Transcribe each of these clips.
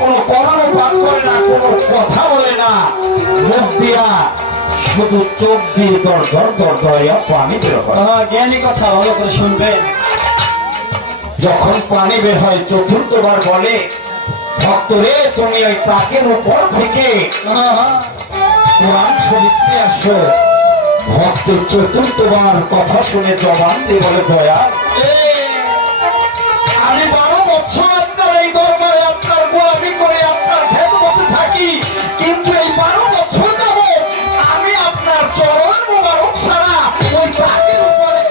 কোনো কর্মপাত করে না, কোনো কথা বলে না, মুখ দিয়া শুধু চোখ দিয়ে দর দর দর দরিয়া পানি বের হয়। জ্ঞানী কথা ভালো করে শুনবেন। যখন পানি বের হয় চতুর্থবার বলে, ভক্তরে তুমি ওই তাকের উপর থেকে কোরআন শরীফে আসো। ভক্ত চতুর্থবার কথা শুনে জবান দিয়ে বলে, দয়া আমি 12 বছর আপনার এই দরবারে আপনার গোলামি করে আপনার খেদমতে থাকি, কিন্তু এই 12 বছর যাব আমি আপনার চরণ মুবারক ছাড়া ওই তাকের উপরে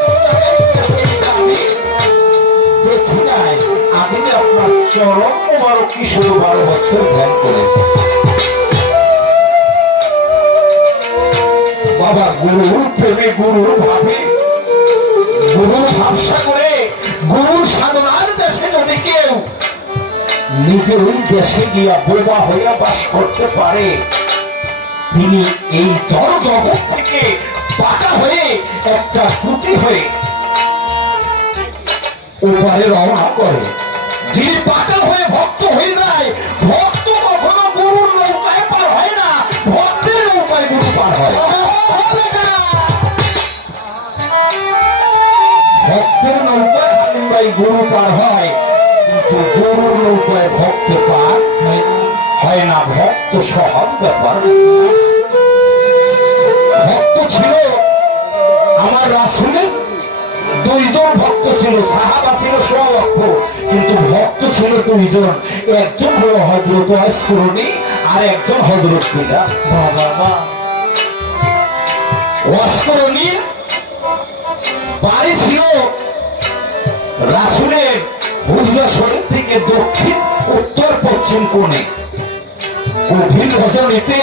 দেখি নাই। আমি যে আপনার চরণ মুবারক কি শুধু 12 বছর ধ্যান করেছি। বাবা গুরুর প্রেমে গুরুর ভাবে গুরুর ভাবসা করে গুরুর সাধনার দেশে যদি কেউ নিজে ওই দেশে গিয়া বোবা হইয়া বাস করতে পারে, তিনি এই জড় জগৎ থেকে পাকা হয়ে একটা কুটি হয়ে ওপারে রওনা করে। যিনি পাকা হয়ে ভক্ত হয়ে যায়, ভক্ত কখনো গুরুর নৌকায় পার হয় না, ভক্তের নৌকায় গুরু পার হয়। ভক্তের নৌকায় হালুমাই গুরু পার হয়, কিন্তু গুরুর নৌকায় ভক্ত পার হয় না। ভক্ত সহজ ব্যাপার। ভক্ত ছিল আমার রাসূলের 2 জন ভক্ত ছিল, সাহাবা ছিল 100 লক্ষ, কিন্তু ভক্ত ছিল 2 জন। একজন হলো হযরত ওয়াসকরণী আর একজন হযরত বিলাল। বাবা ওয়াসকরণীর বাড়ি ছিল রাসূলের হুজরা শরীফ থেকে দক্ষিণ উত্তর পশ্চিম কোণে। গভীর রজনীতে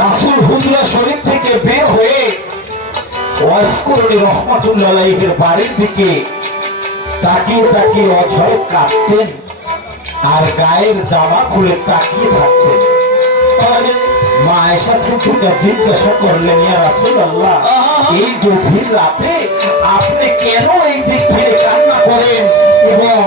রাসূল হুজরা শরীফ থেকে বের হয়ে ওয়াসকরণী রহমাতুল্লাহ আলাইহির বাড়ির দিকে তাকিয়ে তাকিয়ে অঝরে কাঁদতেন আর গায়ের জামা খুলে তাকিয়ে থাকতেন। মা আয়েশা সিদ্দিকা জিজ্ঞাসা করলেন, ইয়া রাসূলুল্লাহ, এই গভীর রাতে আপনি কেন এই দিক ফিরে কান্না করেন এবং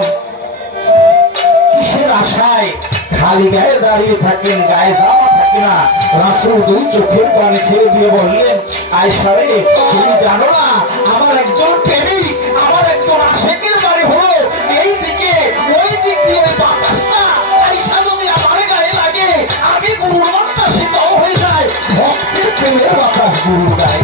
কিসের আশায় খালি গায়ে দাঁড়িয়ে থাকেন, গায়ে জামা থাকে না? রাসূল 2 চোখের পানি ছেড়ে দিয়ে বললেন, আয়েশা রে, তুমি জানো না আমার একজন প্রেমিক, আমার একজন আশিকের বাড়ি হলো এই দিকে, ওই দিক দিয়ে ওই বাতাসটা আয়েশা যদি আমার গায়ে লাগে আমি গুরুর মনটা শীতল হয়ে যায়। ভক্তের প্রেমের বাতাস গুরুর গায়ে।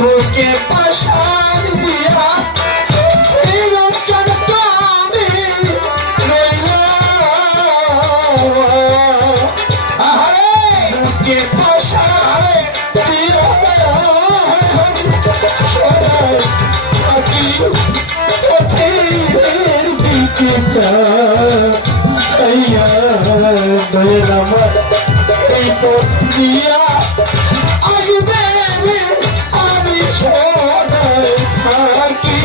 বুকে পাশান দিয়া এই রঞ্জনটা আমি রইলাম। আহারে বুকে পাশান দিয়া সরাই থাকি পথের দিকে যাইয়া দয়াল আমার এই পথ দিয়া আসবে আমি সরাই থাকি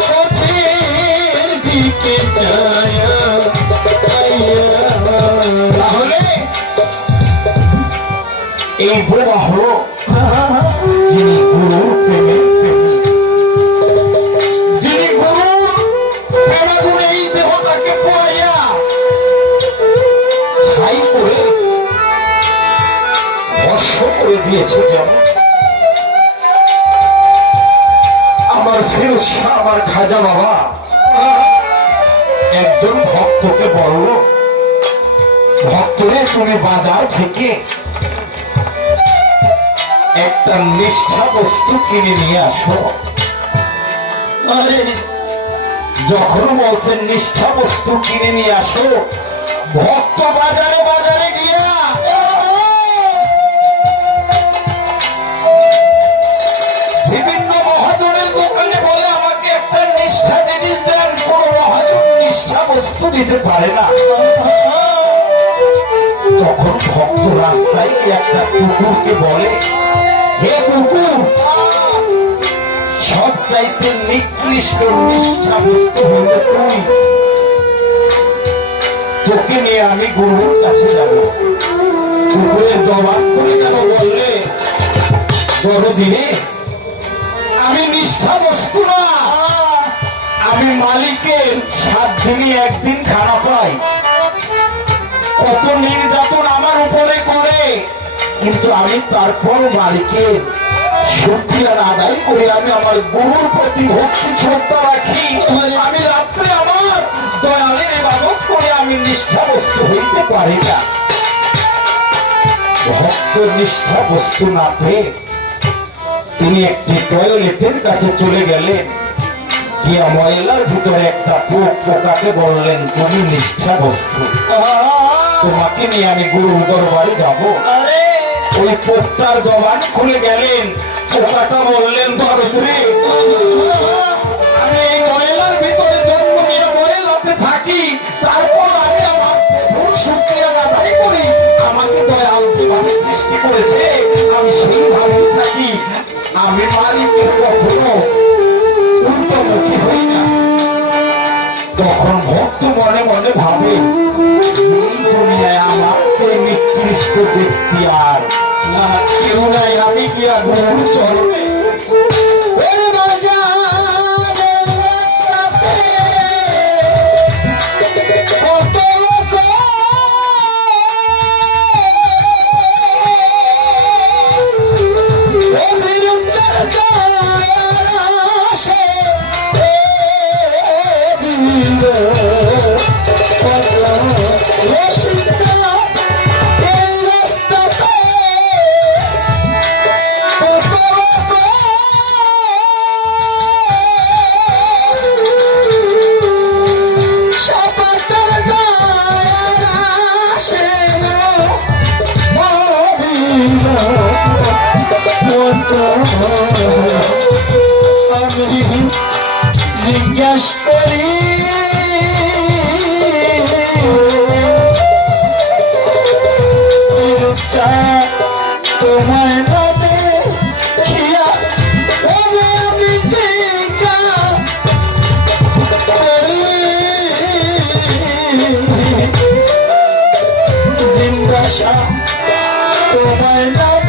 পথের দিকে যাইয়া তাহলে এই বোমা হলো যিনি গুরুর প্রেমের প্রেমিক, যিনি গুরুর প্রেমাগুণে এই দেহটাকে পোয়াইয়া ছাই করে ভস্ম করে দিয়েছে। যেমন আমার ফিরোজ শাহ, আমার খাজা বাবা একজন ভক্তকে বলল, ভক্তরে তুমি বাজার থেকে একটা নিষ্ঠা বস্তু কিনে নিয়ে আসো। আরে যখন বলছেন নিষ্ঠা বস্তু কিনে নিয়ে আসো, ভক্ত বাজারে বাজারে গিয়া বিভিন্ন মহাজনের দোকানে বলে আমাকে একটা নিষ্ঠা জিনিস দেন। কোন মহাজন নিষ্ঠা বস্তু দিতে পারে না। তখন ভক্ত রাস্তায় গিয়ে একটা কুকুরকে বলে, হে কুকুর, সব চাইতে নিকৃষ্ট নিষ্ঠা বস্তু হলো তুই, তোকে নিয়ে আমি গুরুর কাছে যাব। কুকুরের জবাব করে কেন বললে, বড়দিনে আমি নিষ্ঠা বস্তু না, আমি মালিকের 7 দিনই একদিন খানা পাই। কত নির্যাতন আমার উপরে করে, কিন্তু আমি তারপর মালিকের শুকরিয়া আদায় করে আমি আমার গুরুর প্রতি ভক্তি শ্রদ্ধা রাখি। আমি রাত্রে আমার দয়ালের ইবাদত করে আমি নিষ্ঠা বস্তু হইতে পারি না। ভক্ত নিষ্ঠা বস্তু না পেয়ে তিনি একটি টয়লেটের কাছে চলে গেলেন, গিয়া ময়লার ভিতরে একটা পোকাকে বললেন, তুমি নিষ্ঠা বস্তু, তোমাকে নিয়ে আমি গুরুর দরবারে যাবো। আরে ওই পোকটার জবান খুলে গেলেন, পোকাটা বললেন, দরদরে আমি এই ময়লার ভিতরে জন্ম নিয়ে ময়লাতে থাকি, তারপর আমি আমার প্রভুর শুকরিয়া আদায় করি। আমাকে দয়াল যেভাবে সৃষ্টি করেছে আমি সেইভাবেই থাকি। আমি মালিকের কখনো উল্টোমুখী হই না। তখন ভক্ত মনে মনে ভাবে, এই দুনিয়ায় আমার চেয়ে নিকৃষ্ট ব্যক্তি আর কেউ নাই। আমি গিয়া গুরুর চরণে আমি জিজ্ঞাস করি তোমার নামে খিয়া আমি জিজ্ঞাসা তোমার নামে